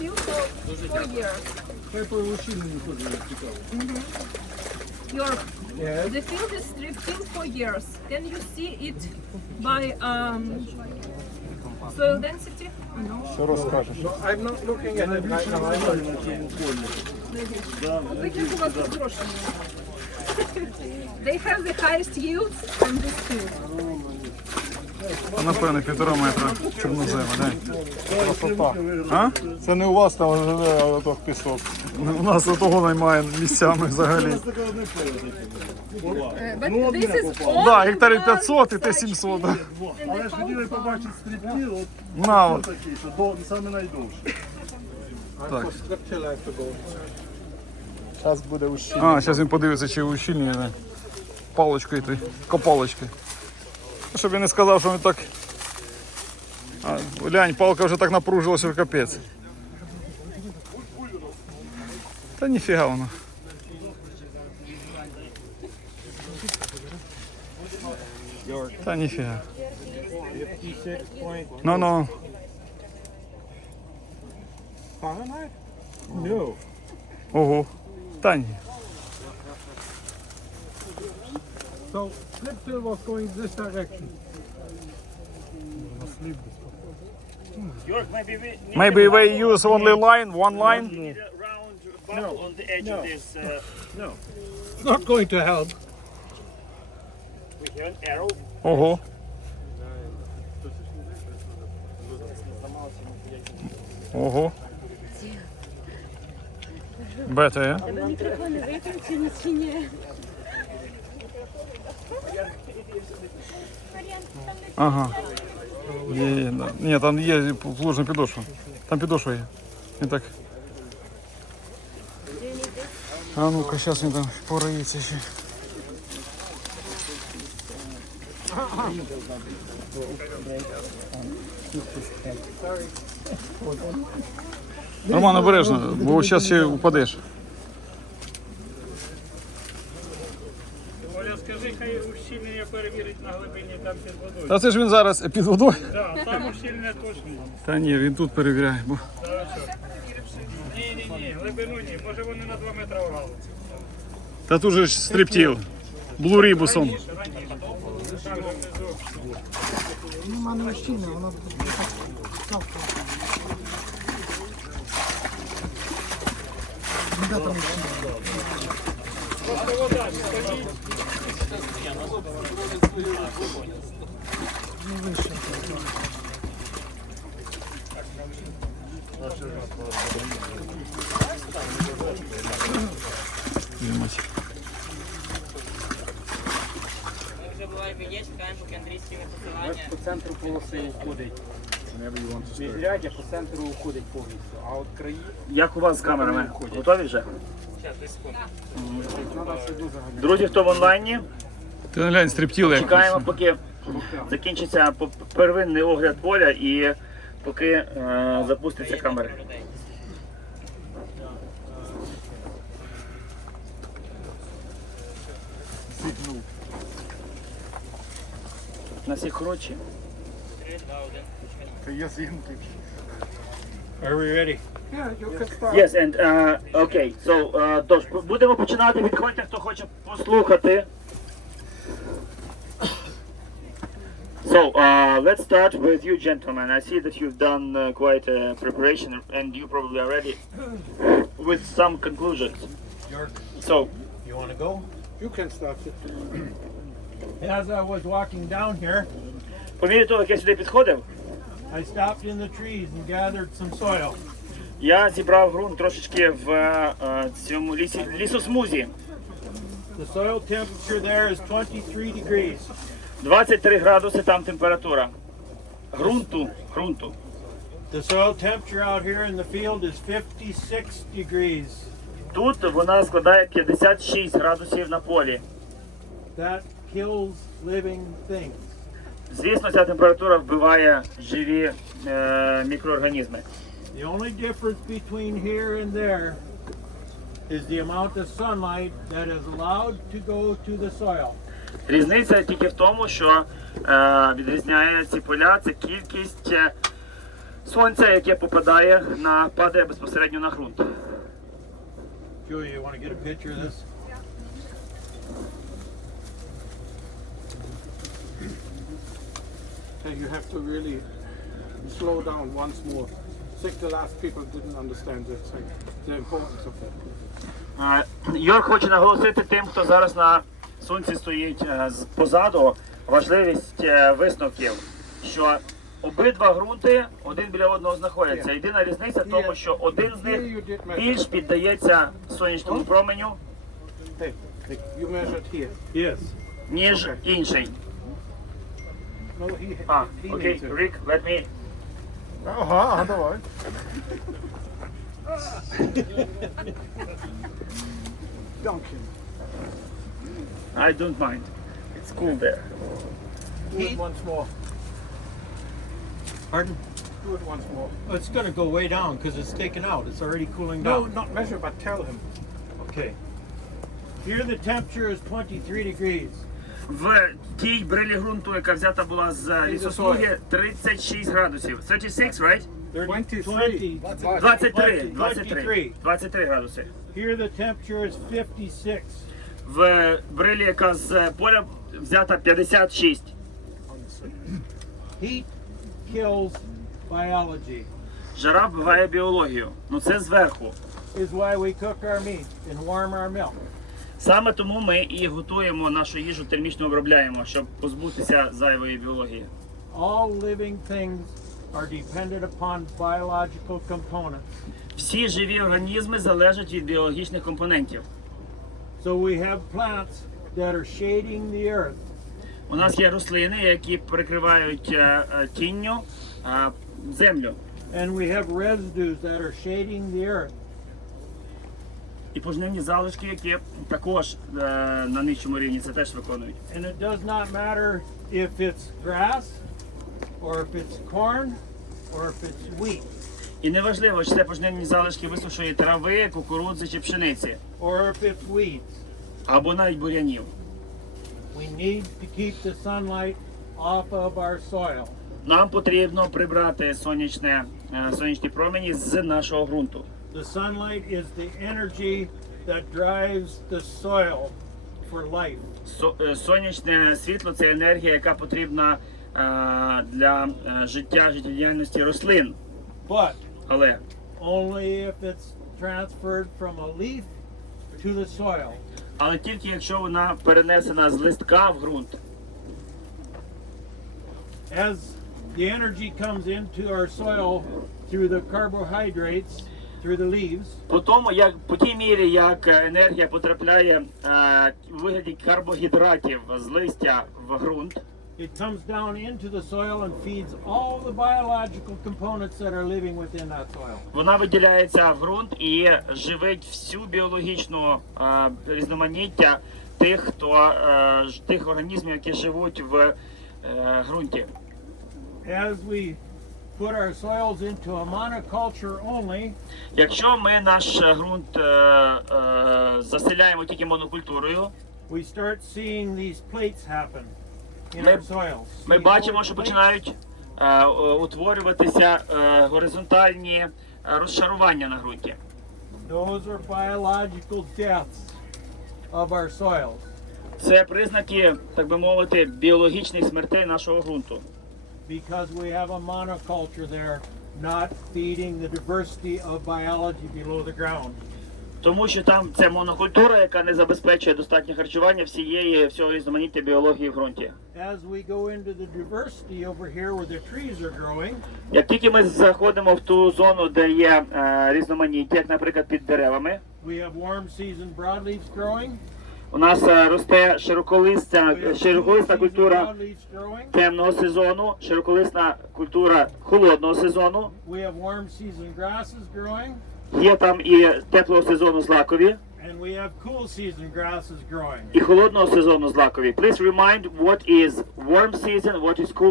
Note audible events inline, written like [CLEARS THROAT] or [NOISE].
field for four years. Хай по ущільненню теж цікаво. Your Yes. the field is stripped field for years. Then you see it by um, soil density. Що розкажеш? I'm not looking at it right now. I'm not на цьому полі. Вигляд у вас зрошений. They have the highest yields on this field. Напевно, півтора метра чорнозема, да? Красота. А? Це не у вас там живе, а отак пісок. У нас отого немає місцями взагалі. But this is all Да, гектарів 500 і те 700. да. Але ж хотіли побачити стрибки, от На, от. такий, що до, саме найдовше. Так. Зараз буде ущільнення. А, зараз він подивиться, чи ущільнення. Да. Палочкою той, копалочкою. Щоб він не сказав, що він так. А, глянь, палка вже так напружилася, що капець. Та ніфіга воно. Та ніфіга. Ну, ну. Fahrenheit? No. Ого. Та ні. So slip fill was going this direction. York, maybe we need Maybe they use only line, one line. need a round bubble on the edge of this. Uh, It's not going to help. we have an arrow. Ого. Ого. Бета, е? Мікрофони виключені чи ні? Ага. Є, є, да. Ні, там є плужна підошва. Там підошва є. Він так. А ну-ка, зараз він там порається ще. Роман, обережно, бо зараз ще упадеш. ущільнення перевірить на глибині там під водою. Та це ж він зараз під водою. Так, там ущільнення точно. Та ні, він тут перевіряє. Бо... Ні, ні, ні, глибину ні. Може вони на 2 метри орали. Та тут же ж стриптіл. Блурібусом. Там же внизу. Вже буває є, чекаємо, поки по центру полоси уходить. Міжряддя по центру уходить повністю. А от краї Як у вас з камерами? Готові вже? Зараз, дуже гарно. Друзі, хто в онлайні, Ти глянь, стриптіл як. чекаємо, поки закінчиться первинний огляд поля і поки е, запуститься камера. На всі коротші. Три, два, один. Та є зінки. Are we ready? Yes, and uh, okay, so, uh, тож, будемо починати. Відходьте, хто хоче послухати. So, uh, let's start with you, gentlemen. I see that you've done uh, quite a preparation, and you probably are ready with some conclusions. So, You want to go? You can start it. [CLEARS THROAT] As I was walking down here, по мірі того, як я сюди підходив, I stopped in the trees and gathered some soil. я зібрав ґрунт трошечки в е, цьому лісі, лісосмузі. The soil temperature there is 23 degrees. 23 градуси там температура. Грунту, грунту. The soil temperature out here in the field is 56 degrees. Тут вона складає 56 градусів на полі. That kills living things. Звісно, ця температура вбиває живі е, мікроорганізми. The only difference between here and there is the amount of sunlight that is allowed to go to the soil. Різниця тільки в тому, що е, відрізняє ці поля це кількість е, сонця, яке попадає на падає безпосередньо на ґрунт. Julia, you want to get a picture of this? Okay, you have to really slow down once more. I think the last people didn't understand the, thing, the importance of that. Е, Йор хоче наголосити тим, хто зараз на сонці стоїть е, позаду, важливість е, висновків, що обидва ґрунти один біля одного знаходяться. Єдина різниця в тому, що один з них більш піддається сонячному променю, here. Yes. ніж інший. No, А, окей. Рік, let me. Ага, давай. Donkey. I don't mind. It's cool there. Do it once more. Pardon? Do it once more. Oh, It's going to go way down because it's taken out. It's already cooling No, down. not measure, but tell him. Okay. Here the temperature is 23 degrees. В тій брилі ґрунту, яка взята була з лісосмуги, 36 градусів. 36, right? 30, 23. 20. 23, 23. 23, 23 градуси. Here the temperature is 56. В брилі, яка з поля взята 56. Heat kills biology. Жара вбиває біологію. Ну це зверху. Is why we cook our meat and warm our milk. Саме тому ми і готуємо нашу їжу, термічно обробляємо, щоб позбутися зайвої біології. All living things are dependent upon biological components. Всі живі організми залежать від біологічних компонентів. So we have plants that are shading the earth. У нас є рослини, які прикривають е, е, тінню е, землю. And we have residues that are shading the earth. І пожнивні залишки, які також е, на нижчому рівні це теж виконують. And it does not matter if it's grass or if it's corn or if it's wheat І неважливо, чи це пожнивні залишки висушої трави, кукурудзи чи пшениці, or if it's weeds. або навіть бурянів. We need to keep the sunlight off of our soil. Нам потрібно прибрати сонячне, е, сонячні промені з нашого ґрунту. The sunlight is the energy that drives the soil for life. Со- е, Сонячне світло це енергія, яка потрібна е, для е, життя, життєдіяльності рослин. But Але only if it's transferred from a leaf to the soil. але тільки якщо вона перенесена з листка в ґрунт. As the energy comes into our soil through the carbohydrates, through the leaves, По тому, як по тій мірі, як е, енергія потрапляє е, у вигляді карбогідратів з листя в ґрунт, it comes down into the soil and feeds all the biological components that are living within that soil. вона виділяється в ґрунт і живить всю біологічну е, різноманіття тих, хто е, ж- тих організмів, які живуть в е, ґрунті. As we put our soils into a monoculture only, Якщо ми наш е, ґрунт е, е, заселяємо тільки монокультурою, we start seeing these plates happen Ми- ми бачимо, що починають е, е, утворюватися е, горизонтальні е, розшарування на ґрунті. Those are biological deaths of our soils. Це признаки, так би мовити, біологічних смертей нашого ґрунту. because we have a monoculture there not feeding the diversity of biology below the ground. Тому що там це монокультура, яка не забезпечує достатнє харчування всієї всього різноманіття біології в ґрунті. Як тільки ми заходимо в ту зону, де є е, різноманіття, як, наприклад, під деревами, we have warm season broadleaves growing. у нас е, росте have широколисна культура темного сезону, широколисна культура холодного сезону. We have warm season grasses growing. Є там і теплого сезону злакові, And we have cool season grasses growing. і холодного сезону злакові. Please remind what is warm season, what is cool